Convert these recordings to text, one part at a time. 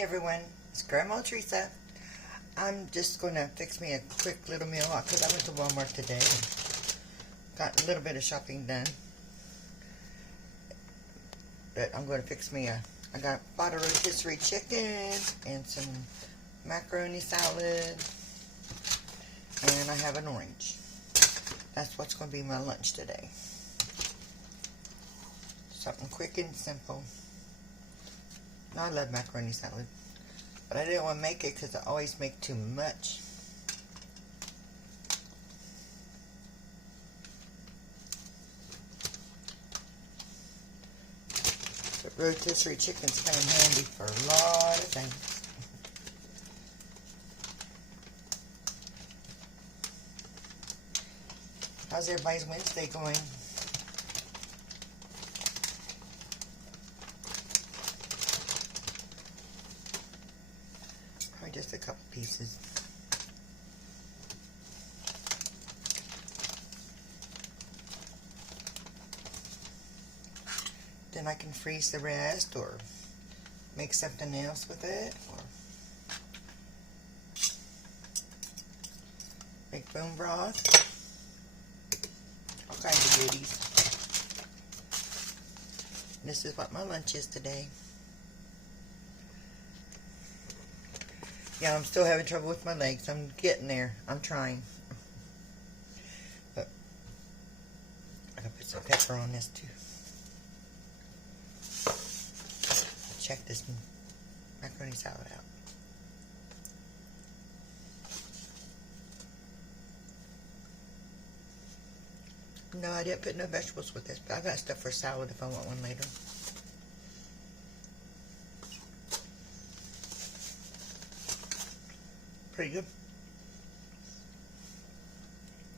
everyone, it's Grandma Teresa. I'm just going to fix me a quick little meal because I went to Walmart today and got a little bit of shopping done. But I'm going to fix me bought a rotisserie chicken and some macaroni salad, and I have an orange. That's what's going to be my lunch today. Something quick and simple. Now, I love macaroni salad, but I didn't want to make it because I always make too much. But rotisserie chicken's kind of handy for a lot of things. How's everybody's Wednesday going? Just a couple pieces. Then I can freeze the rest or make something else with it, or make bone broth. All kinds of goodies. This is what my lunch is today. Yeah, I'm still having trouble with my legs. I'm getting there. I'm trying. But I gotta put some pepper on this too. Check this macaroni salad out. No, I didn't put no vegetables with this, but I got stuff for salad if I want one later. Pretty good.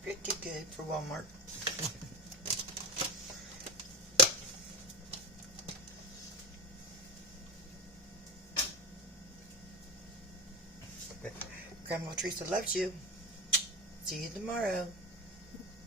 Pretty good for Walmart. But Grandma Teresa loves you. See you tomorrow.